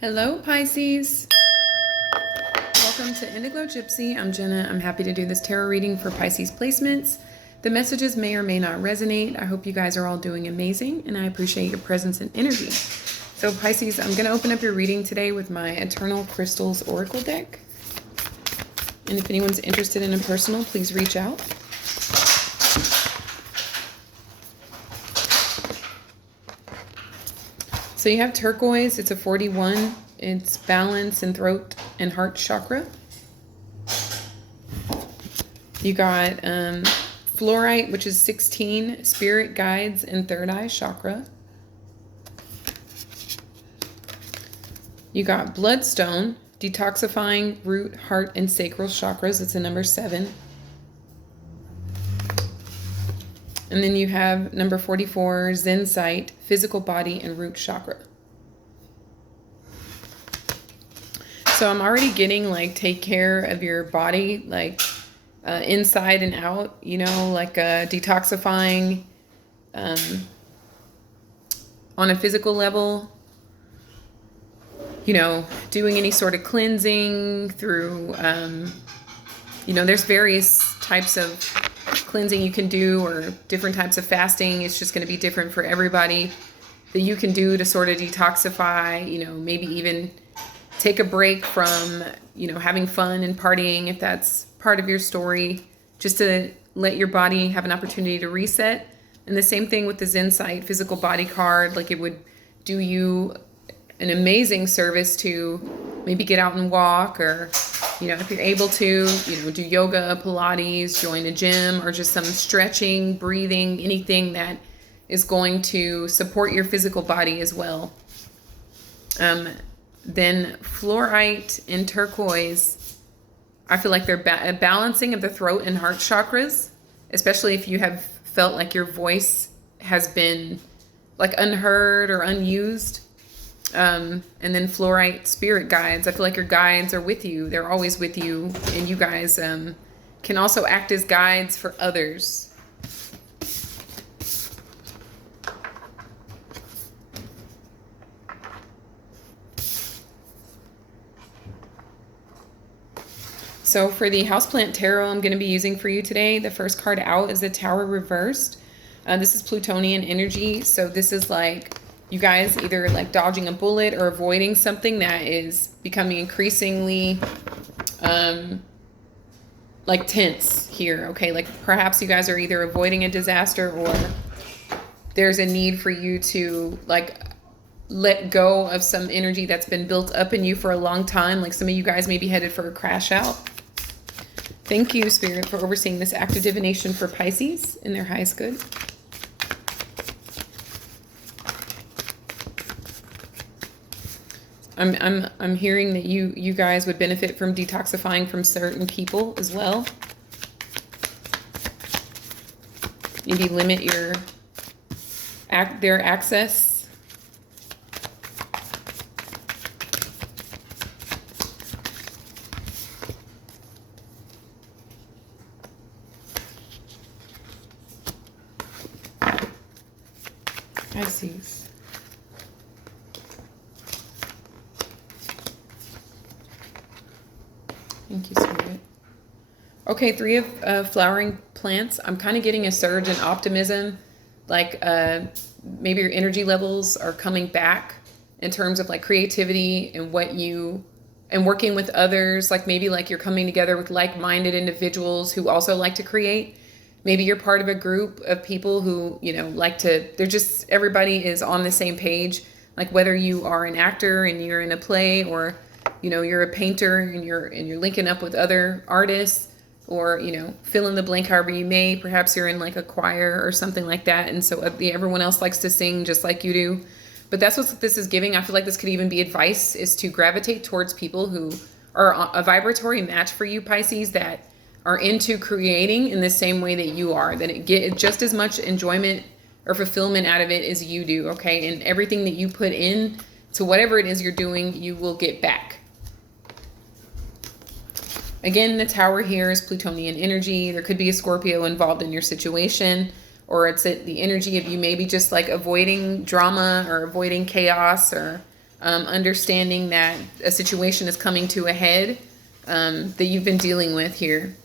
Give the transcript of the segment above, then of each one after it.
Hello, Pisces. Welcome to Indiglojypsy. I'm Jenna. I'm happy to do this tarot reading for Pisces placements. The messages may or may not resonate. I hope you guys are all doing amazing, and I appreciate your presence and energy. So, Pisces, I'm going to open up your reading today with my Eternal Crystals Oracle deck. And if anyone's interested in a personal, please reach out. So you have turquoise, it's a 41, it's balance and throat and heart chakra. You got fluorite, which is 16, spirit guides and third eye chakra. You got bloodstone, detoxifying root, heart, and sacral chakras. It's a number 7. And then you have number 44, Zen sight, physical body, and root chakra. So I'm already getting like take care of your body, like inside and out, you know, like detoxifying on a physical level, you know, doing any sort of cleansing through, you know, there's various types of cleansing you can do or different types of fasting. It's just going to be different for everybody that you can do to sort of detoxify, you know, maybe even take a break from, you know, having fun and partying if that's part of your story, just to let your body have an opportunity to reset. And the same thing with the Zen sight physical body card, like it would do you an amazing service to maybe get out and walk, or you know, if you're able to, you know, do yoga, Pilates, join a gym, or just some stretching, breathing, anything that is going to support your physical body as well. Then fluorite and turquoise, I feel like they're a balancing of the throat and heart chakras, especially if you have felt like your voice has been like unheard or unused. And then fluorite spirit guides. I feel like your guides are with you. They're always with you. And you guys can also act as guides for others. So for the Houseplant Tarot I'm going to be using for you today, the first card out is the Tower reversed. This is Plutonian energy. So this is like you guys either like dodging a bullet or avoiding something that is becoming increasingly like tense here, okay? Like perhaps you guys are either avoiding a disaster or there's a need for you to like let go of some energy that's been built up in you for a long time. Like some of you guys may be headed for a crash out. Thank you, Spirit, for overseeing this act of divination for Pisces in their highest good. I'm hearing that you guys would benefit from detoxifying from certain people as well. Maybe limit their access. Pisces. Thank you, Spirit. Okay, 3 of flowering plants. I'm kind of getting a surge in optimism. Like maybe your energy levels are coming back in terms of like creativity and and working with others. Like maybe like you're coming together with like-minded individuals who also like to create. Maybe you're part of a group of people who, you know, everybody is on the same page. Like whether you are an actor and you're in a play, or you know, you're a painter and you're linking up with other artists, or, you know, fill in the blank however you may. Perhaps you're in like a choir or something like that. And so everyone else likes to sing just like you do. But that's what this is giving. I feel like this could even be advice, is to gravitate towards people who are a vibratory match for you, Pisces, that are into creating in the same way that you are, that it get just as much enjoyment or fulfillment out of it as you do, okay? And everything that you put in to whatever it is you're doing, you will get back. Again, the Tower here is Plutonian energy. There could be a Scorpio involved in your situation, or it's the energy of you maybe just like avoiding drama or avoiding chaos, or understanding that a situation is coming to a head that you've been dealing with here.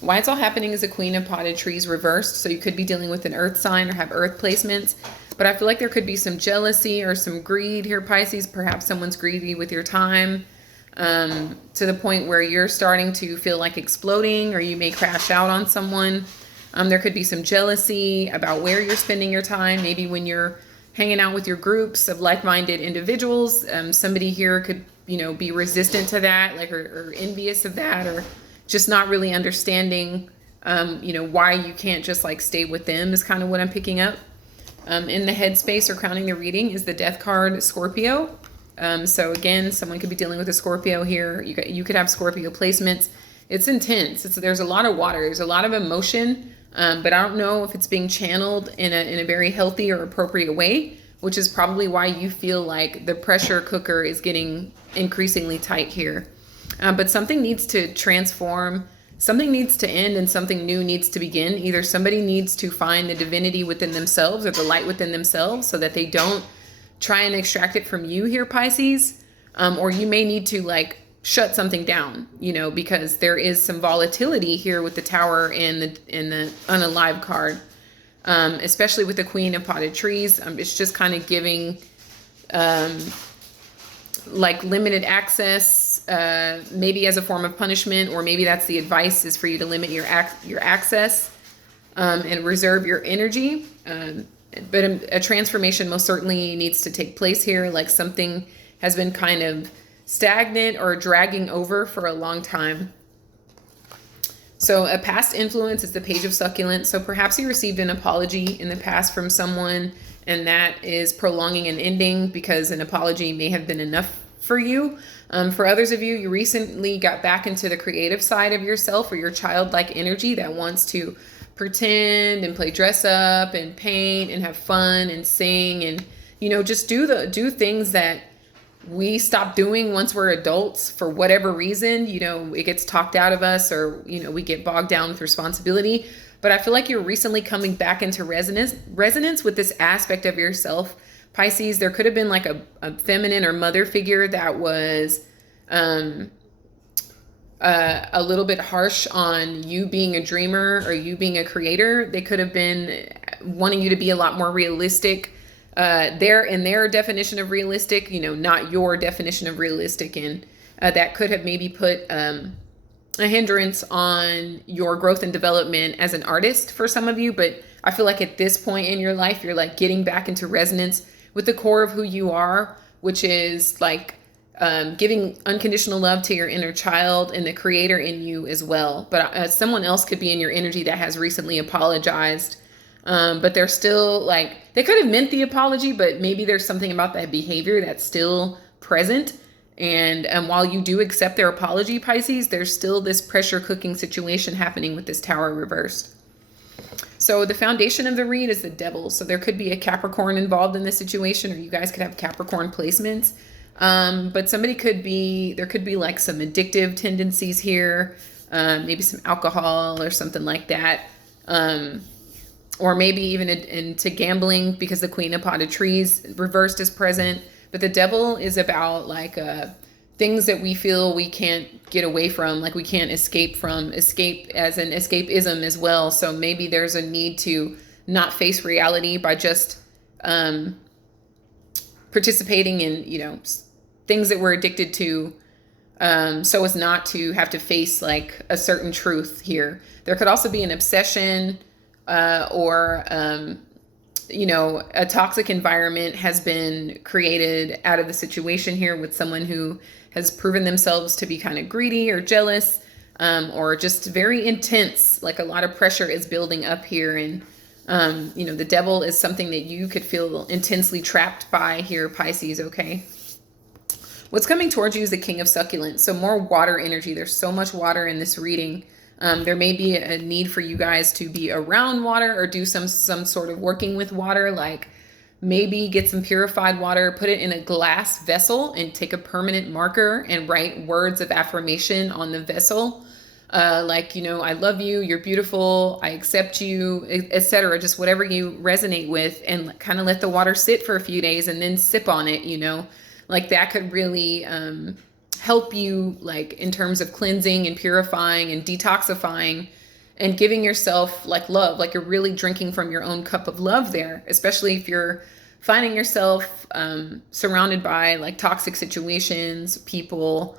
Why it's all happening is a Queen of Potted Trees reversed. So you could be dealing with an earth sign or have earth placements. But I feel like there could be some jealousy or some greed here, Pisces. Perhaps someone's greedy with your time to the point where you're starting to feel like exploding, or you may crash out on someone. There could be some jealousy about where you're spending your time. Maybe when you're hanging out with your groups of like-minded individuals, somebody here could, be resistant to that, like, or envious of that, or just not really understanding, why you can't just like stay with them is kind of what I'm picking up. In the headspace or crowning the reading is the Death card, Scorpio. So again, someone could be dealing with a Scorpio here. You could have Scorpio placements. It's intense. There's a lot of water. There's a lot of emotion, but I don't know if it's being channeled in a very healthy or appropriate way, which is probably why you feel like the pressure cooker is getting increasingly tight here. But something needs to transform, something needs to end, and something new needs to begin. Either somebody needs to find the divinity within themselves or the light within themselves so that they don't try and extract it from you here, Pisces. Or you may need to like shut something down, because there is some volatility here with the Tower and the Unalive card, especially with the Queen of Potted Trees. It's just kind of giving like limited access, maybe as a form of punishment, or maybe that's the advice, is for you to limit your access and reserve your energy. But a transformation most certainly needs to take place here. Like something has been kind of stagnant or dragging over for a long time. So a past influence is the Page of Succulent. So perhaps you received an apology in the past from someone, and that is prolonging an ending because an apology may have been enough for you. For others of you, you recently got back into the creative side of yourself, or your childlike energy that wants to pretend and play dress up and paint and have fun and sing and, just do things that we stop doing once we're adults for whatever reason. It gets talked out of us, or, we get bogged down with responsibility. But I feel like you're recently coming back into resonance with this aspect of yourself, Pisces. There could have been like a feminine or mother figure that was a little bit harsh on you being a dreamer or you being a creator. They could have been wanting you to be a lot more realistic. Their definition of realistic, not your definition of realistic. And that could have maybe put a hindrance on your growth and development as an artist for some of you. But I feel like at this point in your life, you're like getting back into resonance with the core of who you are, which is like giving unconditional love to your inner child and the creator in you as well. But someone else could be in your energy that has recently apologized. But they're still like, they could have meant the apology, but maybe there's something about that behavior that's still present. And while you do accept their apology, Pisces, there's still this pressure cooking situation happening with this Tower reversed. So the foundation of the read is the Devil. So there could be a Capricorn involved in this situation, or you guys could have Capricorn placements. But there could be like some addictive tendencies here, maybe some alcohol or something like that. Or maybe even into gambling, because the Queen of Potted Trees reversed is present. But the Devil is about like things that we feel we can't get away from, like we can't escape as an escapism as well. So maybe there's a need to not face reality by just participating in, things that we're addicted to, so as not to have to face like a certain truth here. There could also be an obsession or a toxic environment has been created out of the situation here with someone who has proven themselves to be kind of greedy or jealous, or just very intense. Like a lot of pressure is building up here. And, the Devil is something that you could feel intensely trapped by here, Pisces. Okay. What's coming towards you is the King of Succulent. So more water energy. There's so much water in this reading. There may be a need for you guys to be around water or do some sort of working with water, like maybe get some purified water, put it in a glass vessel and take a permanent marker and write words of affirmation on the vessel. Like, I love you, you're beautiful, I accept you, etc. Just whatever you resonate with, and kind of let the water sit for a few days and then sip on it, Like that could really help you, like in terms of cleansing and purifying and detoxifying and giving yourself like love, like you're really drinking from your own cup of love there, especially if you're finding yourself surrounded by like toxic situations, people,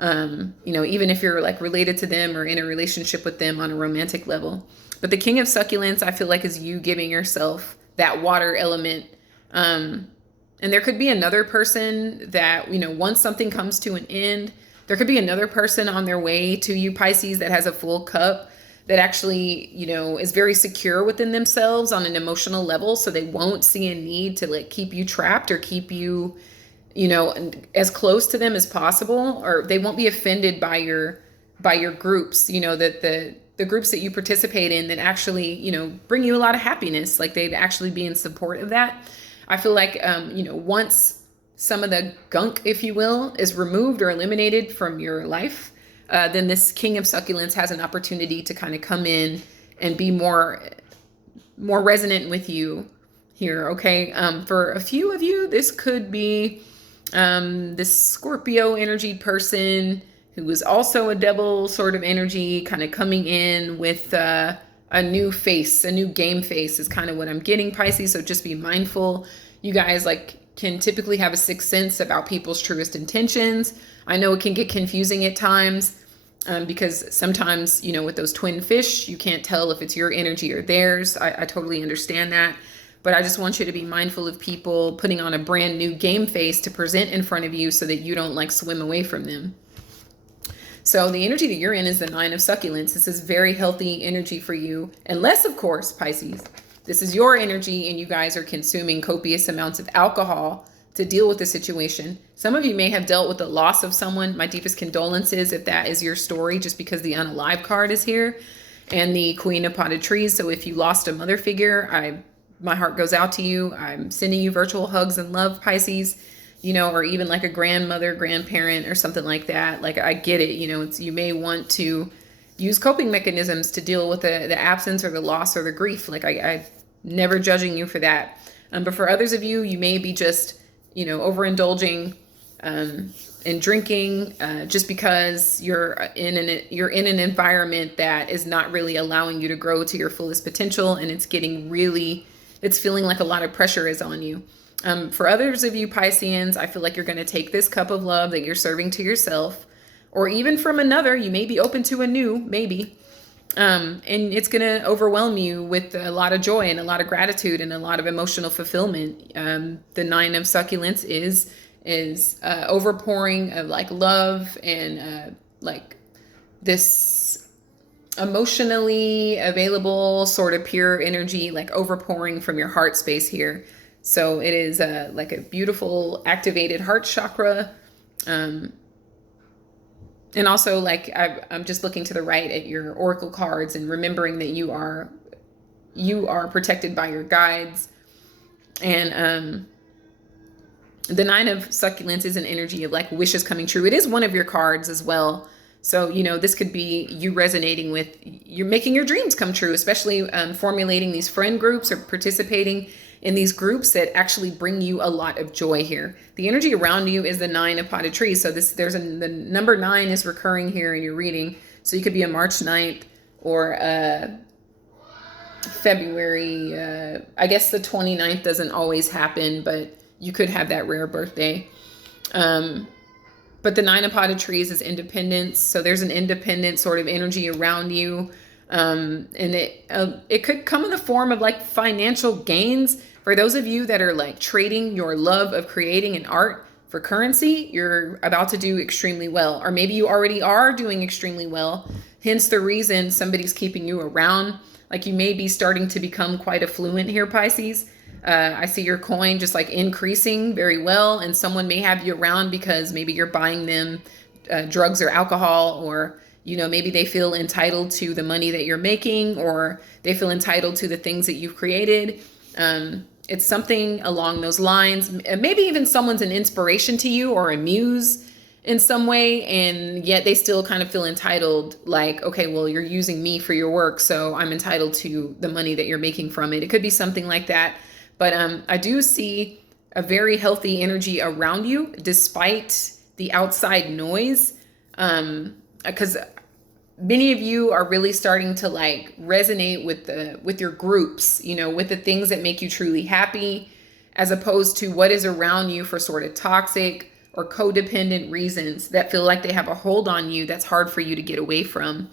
even if you're like related to them or in a relationship with them on a romantic level. But the King of Succulents, I feel like, is you giving yourself that water element. And there could be another person that, once something comes to an end, there could be another person on their way to you, Pisces, that has a full cup, that actually, is very secure within themselves on an emotional level. So they won't see a need to like keep you trapped or keep you, as close to them as possible, or they won't be offended by your groups, that the groups that you participate in that actually, bring you a lot of happiness. Like they'd actually be in support of that. I feel like, once some of the gunk, if you will, is removed or eliminated from your life, then this King of Succulents has an opportunity to kind of come in and be more resonant with you here. Okay. For a few of you, this could be this Scorpio energy person who is also a devil sort of energy, kind of coming in with a new face, a new game face is kind of what I'm getting, Pisces. So just be mindful. You guys can typically have a sixth sense about people's truest intentions. I know it can get confusing at times because sometimes, with those twin fish, you can't tell if it's your energy or theirs. I totally understand that. But I just want you to be mindful of people putting on a brand new game face to present in front of you so that you don't swim away from them. So the energy that you're in is the Nine of Succulents. This is very healthy energy for you. Unless, of course, Pisces, this is your energy and you guys are consuming copious amounts of alcohol to deal with the situation. Some of you may have dealt with the loss of someone. My deepest condolences if that is your story, just because the Unalive card is here and the Queen of Potted Trees. So if you lost a mother figure, my heart goes out to you. I'm sending you virtual hugs and love, Pisces. Or even like a grandmother, grandparent, or something like that. I get it. You may want to use coping mechanisms to deal with the absence or the loss or the grief. I'm never judging you for that. But for others of you, you may be just, overindulging and drinking just because you're in an environment that is not really allowing you to grow to your fullest potential, and it's feeling like a lot of pressure is on you. For others of you Pisceans, I feel like you're going to take this cup of love that you're serving to yourself, or even from another. You may be open to a new, maybe. And it's going to overwhelm you with a lot of joy and a lot of gratitude and a lot of emotional fulfillment. The Nine of Succulents is overpouring of love and this emotionally available, sort of pure energy, overpouring from your heart space here. So it is a beautiful activated heart chakra. And also I'm just looking to the right at your oracle cards and remembering that you are protected by your guides. And the Nine of Succulents is an energy of wishes coming true. It is one of your cards as well. So, this could be you resonating with, you're making your dreams come true, especially formulating these friend groups or participating in these groups that actually bring you a lot of joy here. The energy around you is the Nine of Potted Trees. So the number 9 is recurring here in your reading. So you could be a March 9th or February. I guess the 29th doesn't always happen, but you could have that rare birthday. But the Nine of Potted Trees is independence. So there's an independent sort of energy around you. And it could come in the form of financial gains. For those of you that are trading your love of creating an art for currency, you're about to do extremely well. Or maybe you already are doing extremely well. Hence the reason somebody's keeping you around. You may be starting to become quite affluent here, Pisces. I see your coin just increasing very well, and someone may have you around because maybe you're buying them drugs or alcohol, or maybe they feel entitled to the money that you're making, or they feel entitled to the things that you've created. It's something along those lines. Maybe even someone's an inspiration to you or a muse in some way, and yet they still kind of feel entitled, okay, well, you're using me for your work, so I'm entitled to the money that you're making from it. It could be something like that. But I do see a very healthy energy around you, despite the outside noise. Because many of you are really starting to like resonate with your groups, you know, with the things that make you truly happy, as opposed to what is around you for sort of toxic or codependent reasons that feel like they have a hold on you that's hard for you to get away from.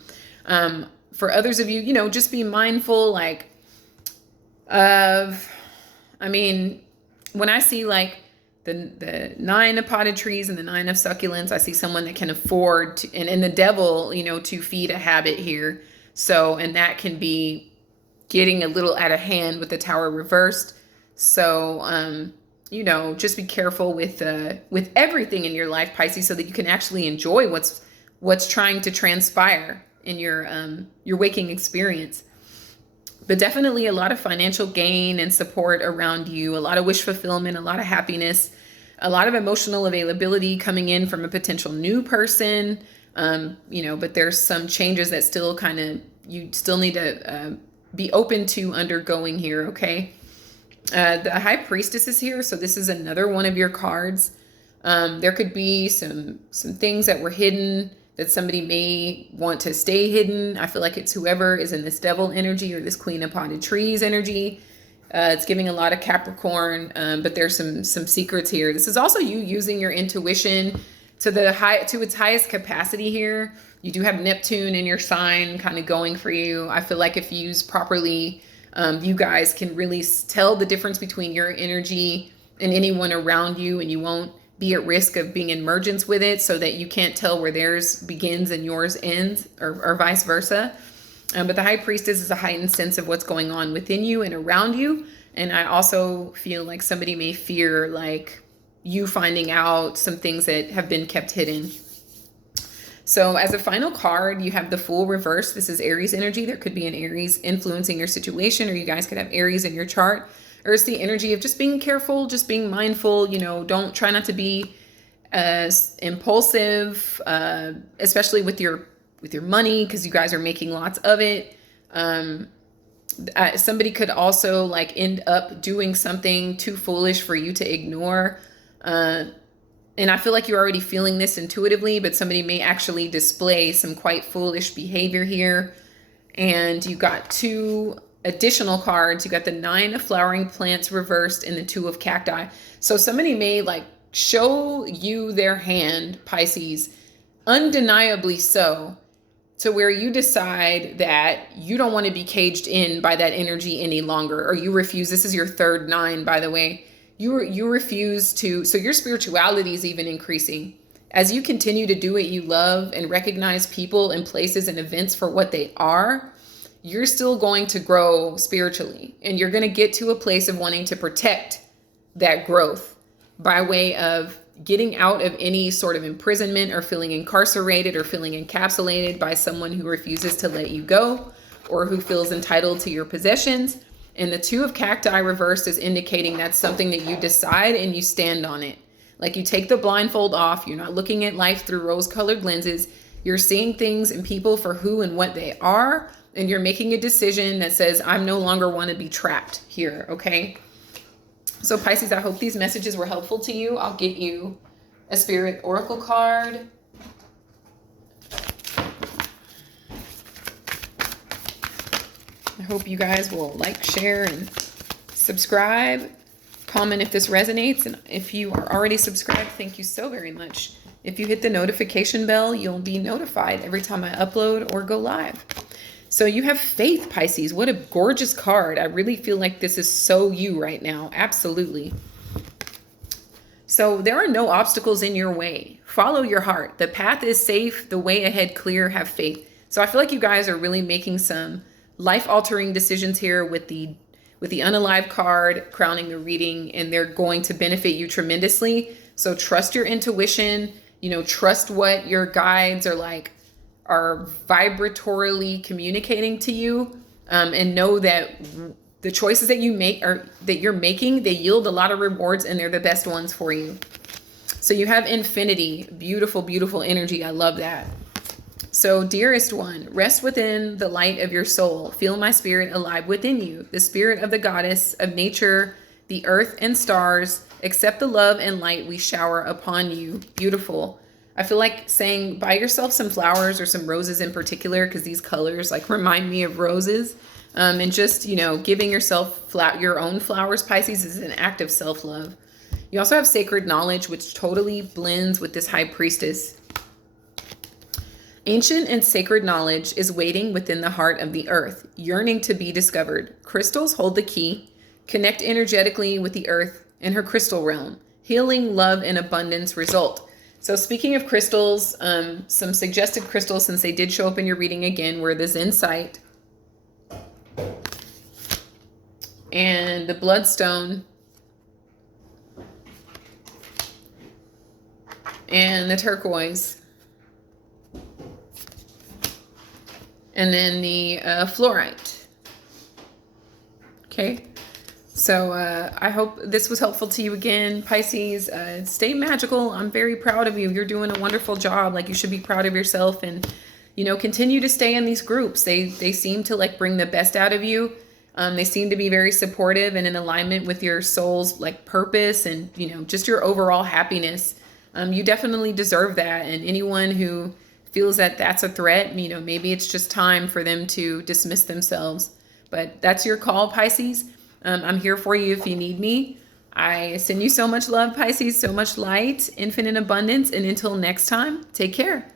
For others of you, you know, just be mindful like of, I mean, when I see like the 9 of potted trees and the 9 of succulents, I see someone that can afford to, and the devil, you know, to feed a habit here. So, and that can be getting a little out of hand with the Tower reversed. So, you know, just be careful with everything in your life, Pisces, so that you can actually enjoy what's trying to transpire in your waking experience. But definitely a lot of financial gain and support around you, a lot of wish fulfillment, a lot of happiness, a lot of emotional availability coming in from a potential new person. You know, but there's some changes that still kind of, you still need to be open to undergoing here, okay? The High Priestess is here, so this is another one of your cards. There could be some things that were hidden that somebody may want to stay hidden. I feel like it's whoever is in this devil energy or this Queen of Potted Trees energy. It's giving a lot of Capricorn, but there's some secrets here. This is also you using your intuition to its highest capacity here. You do have Neptune in your sign kind of going for you. I feel like if used properly, you guys can really tell the difference between your energy and anyone around you, and you won't be at risk of being in emergence with it, so that you can't tell where theirs begins and yours ends, or vice versa. But the High Priestess is a heightened sense of what's going on within you and around you. And I also feel like somebody may fear like you finding out some things that have been kept hidden. So as a final card, you have the Fool reverse. This is Aries energy. There could be an Aries influencing your situation, or you guys could have Aries in your chart. Or it's the energy of just being careful, just being mindful, you know, try not to be as impulsive, especially with your money, because you guys are making lots of it. Somebody could also like end up doing something too foolish for you to ignore. And I feel like you're already feeling this intuitively, but somebody may actually display some quite foolish behavior here. And you got 2 additional cards. You got the 9 of flowering plants reversed and the 2 of cacti. So somebody may like show you their hand, Pisces, undeniably so, to where you decide that you don't want to be caged in by that energy any longer, or you refuse. This is your 3rd 9, by the way. You refuse to, so your spirituality is even increasing. As you continue to do what you love and recognize people and places and events for what they are, you're still going to grow spiritually, and you're going to get to a place of wanting to protect that growth by way of getting out of any sort of imprisonment or feeling incarcerated or feeling encapsulated by someone who refuses to let you go or who feels entitled to your possessions. And the 2 of cacti reversed is indicating that's something that you decide and you stand on it. Like you take the blindfold off. You're not looking at life through rose-colored lenses. You're seeing things and people for who and what they are. And you're making a decision that says, I'm no longer want to be trapped here, okay? So Pisces, I hope these messages were helpful to you. I'll get you a Spirit Oracle card. I hope you guys will like, share, and subscribe. Comment if this resonates. And if you are already subscribed, thank you so very much. If you hit the notification bell, you'll be notified every time I upload or go live. So you have Faith, Pisces. What a gorgeous card. I really feel like this is so you right now. Absolutely. So there are no obstacles in your way. Follow your heart. The path is safe. The way ahead clear. Have faith. So I feel like you guys are really making some life-altering decisions here with the Unalive card crowning the reading, and they're going to benefit you tremendously. So trust your intuition. You know, trust what your guides are vibratorily communicating to you, and know that the choices that you make that you're making, they yield a lot of rewards, and they're the best ones for you. So you have Infinity, beautiful, beautiful energy. I love that. So dearest one, rest within the light of your soul. Feel my spirit alive within you, the spirit of the goddess of nature, the earth and stars, Accept the love and light we shower upon you. Beautiful. I feel like saying buy yourself some flowers or some roses in particular, because these colors like remind me of roses. And just, you know, giving yourself your own flowers, Pisces, is an act of self-love. You also have sacred knowledge, which totally blends with this high priestess. Ancient and sacred knowledge is waiting within the heart of the earth, yearning to be discovered. Crystals hold the key. Connect energetically with the earth in her crystal realm. Healing, love, and abundance result. So speaking of crystals, some suggested crystals, since they did show up in your reading again, were the Zenite and the Bloodstone and the turquoise. And then the fluorite. Okay. So I hope this was helpful to you again, Pisces. Stay magical. I'm very proud of you. You're doing a wonderful job. Like, you should be proud of yourself, and, you know, continue to stay in these groups. They seem to like bring the best out of you. They seem to be very supportive and in alignment with your soul's like purpose and, you know, just your overall happiness. You definitely deserve that. And anyone who feels that that's a threat, you know, maybe it's just time for them to dismiss themselves. But that's your call, Pisces. I'm here for you if you need me. I send you so much love, Pisces, so much light, infinite abundance. And until next time, take care.